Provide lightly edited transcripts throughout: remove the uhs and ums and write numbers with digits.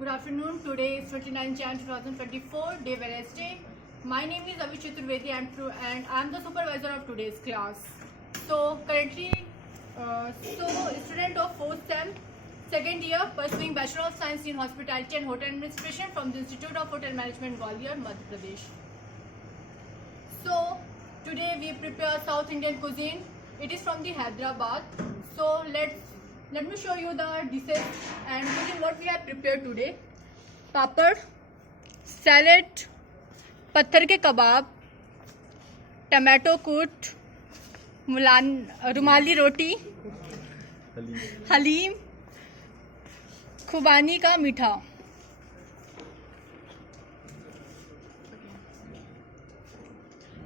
Good afternoon. Today is 29 Jan 2024, day Wednesday. My name is Avi Chaturvedi and I am the supervisor of today's class. So currently, student of 4th SEM, second year, pursuing Bachelor of Science in Hospitality and Hotel Administration from the Institute of Hotel Management, Gwalior, Madhya Pradesh. So today we prepare South Indian cuisine. It is from the Hyderabad. So let me show you the dishes and cuisine what we have prepared today. Papad, salad, पत्थर के कबाब, tomato कूट, रुमाली रोटी, हलीम, खुबानी का मीठा.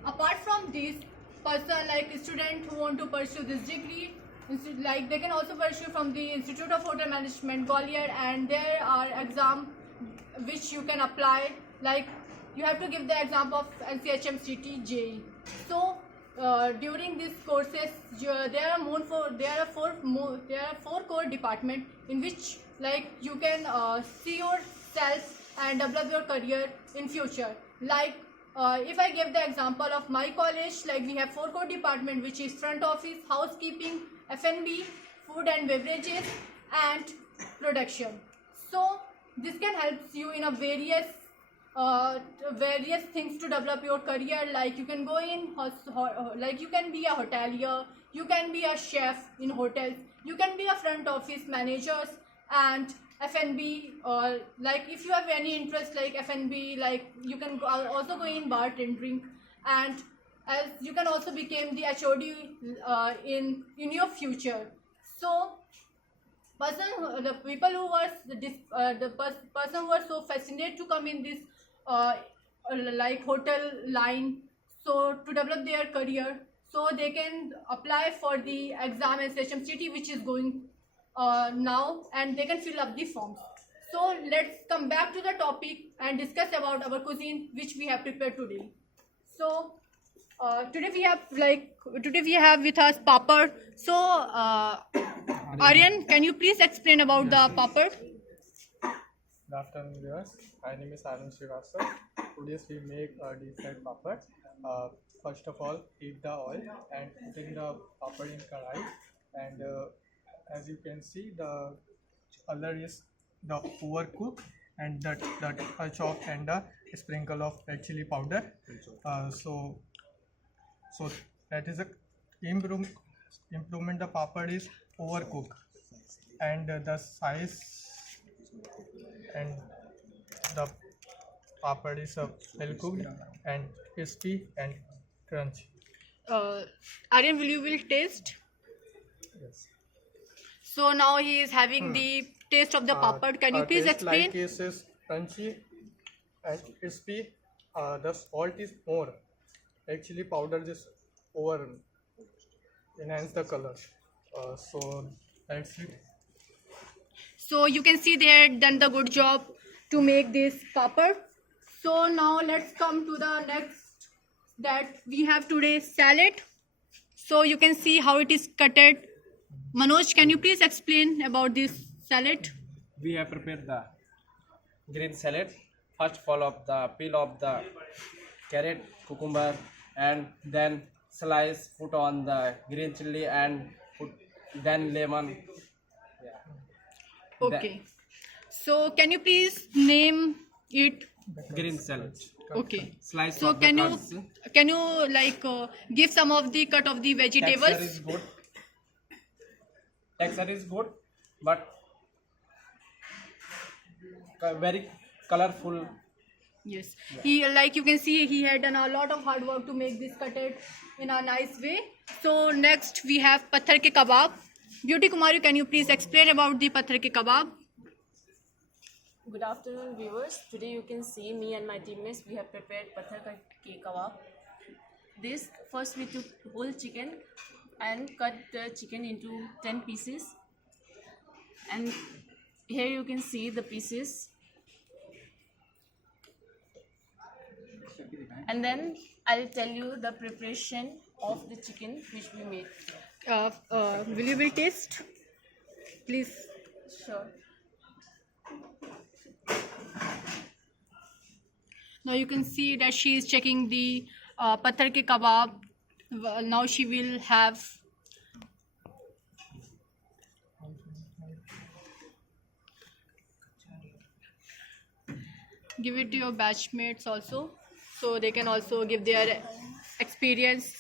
Apart from this, person like student who want to pursue this degree, like they can also pursue from the Institute of Hotel Management Gwalior, and there are exam which you can apply. Like you have to give the exam of NCHM CT JEE. So during these courses, there are four core department in which like you can see yourself and develop your career in future. Like if I give the example of my college, like we have four core department, which is front office, housekeeping, F&B, food and beverages, and production. So this can help you in a various things to develop your career. Like you can go in like you can be a hotelier, you can be a chef in hotels, you can be a front office managers and F&B, or like if you have any interest like F&B, like you can also go in bartending, and as you can also become the HOD in your future. So the people who were so fascinated to come in this like hotel line, so to develop their career, so they can apply for the exam and session city which is going now, and they can fill up the forms. So let's come back to the topic and discuss about our cuisine which we have prepared today. So today we have with us papad. So Aryan, can you please explain about the papad? Good afternoon, viewers. My name is Aryan Srivastava. Today we make a deep fried papad. First of all, heat the oil and putting the papad in karai. And as you can see, the color is the overcooked and the touch of and the sprinkle of red chili powder. So that is a improvement. The papad is overcooked and the size and the papad is well cooked and crispy and crunchy. Aryan, will taste? Yes. So now he is having the taste of the papad. Can you please explain? Like it is crunchy and crispy. The salt is more. Actually, powder is over enhance the color. So that's it. So you can see they had done the good job to make this papad. So now let's come to the next that we have today, salad. So you can see how it is cutted. Manoj, can you please explain about this salad? We have prepared the green salad. First follow the peel of the carrot, cucumber, and then slice, put on the green chili and then lemon. Okay. So can you please name it? Green salad. Okay. Slice. So of the can you like give some of the cut of the vegetables? Texture is good. Texture is good, but very colorful. Yes. He, like you can see, he had done a lot of hard work to make this cutted in a nice way. So next we have patthar ke kebab. Beauty Kumari, can you please explain about the patthar ke kebab? Good afternoon, viewers. Today you can see me and my teammates. We have prepared patthar ke kebab. This first we took whole chicken and cut the chicken into 10 pieces. And here you can see the pieces. And then I'll tell you the preparation of the chicken which we made. Will you taste? Please. Sure. Now you can see that she is checking the pathar ke kebab. Now she will have. Give it to your batchmates also, so they can also give their experience.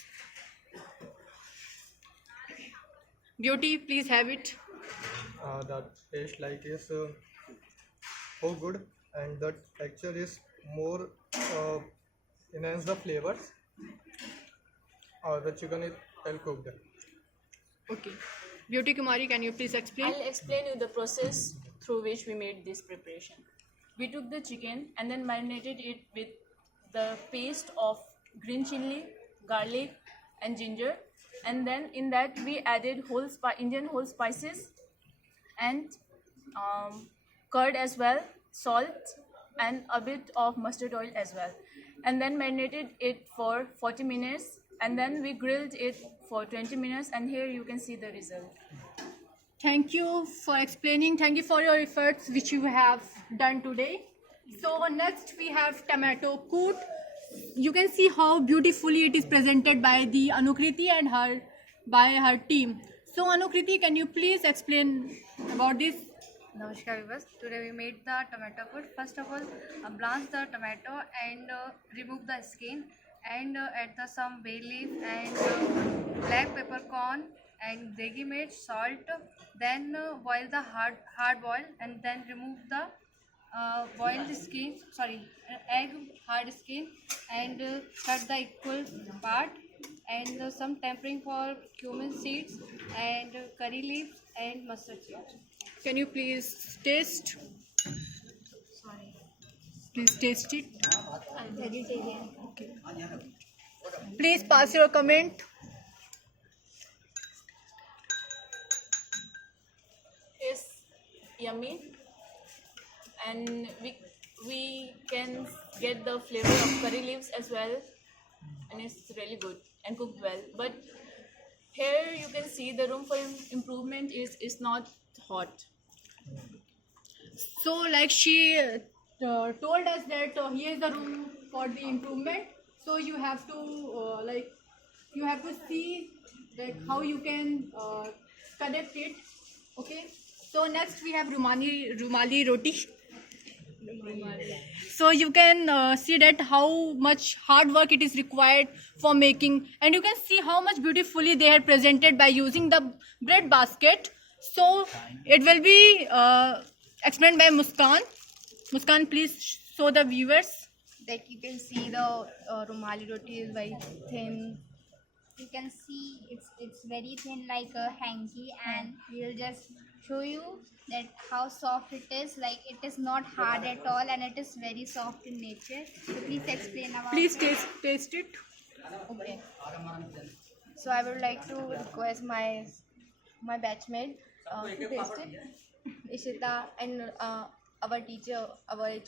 Beauty, please have it. The taste like is so good, and the texture is more enhance the flavors. The chicken is well cooked. Okay. Beauty Kumari, can you please explain? I'll explain you the process through which we made this preparation. We took the chicken and then marinated it with the paste of green chili, garlic and ginger, and then in that we added Indian whole spices and curd as well, salt and a bit of mustard oil as well, and then marinated it for 40 minutes, and then we grilled it for 20 minutes, and here you can see the result. Thank you for explaining. Thank you for your efforts which you have done today. So next we have tomato coot. You can see how beautifully it is presented by the Anukriti and her team. So Anukriti, can you please explain about this? Namaskar viewers. Today we made the tomato coat. First of all, blanch the tomato and remove the skin, and add some bay leaf and black peppercorn and degi mirt, salt. Then boil the hard boil, and then remove the boiled skin. Egg hard skin, and cut the equal part, and some tempering for cumin seeds and curry leaves and mustard seeds. Can you please taste? Please taste it. I'm vegetarian. Okay. Please pass your comment. It's yummy, and we can get the flavor of curry leaves as well, and it's really good and cooked well. But here you can see the room for improvement is not hot. So like she told us that here is the room for the improvement. So you have to you have to see that how you can connect it. Okay. So next we have rumali roti. So you can see that how much hard work it is required for making, and you can see how much beautifully they are presented by using the bread basket. So it will be explained by Muskan. Muskan, please show the viewers. That you can see the rumali roti is very thin. You can see it's very thin like a hanky, and we'll just show you that how soft it is. Like it is not hard at all, and it is very soft in nature. So please explain about Please taste it. Okay. So I would like to request my batchmate to taste it. Ishita and our teacher, our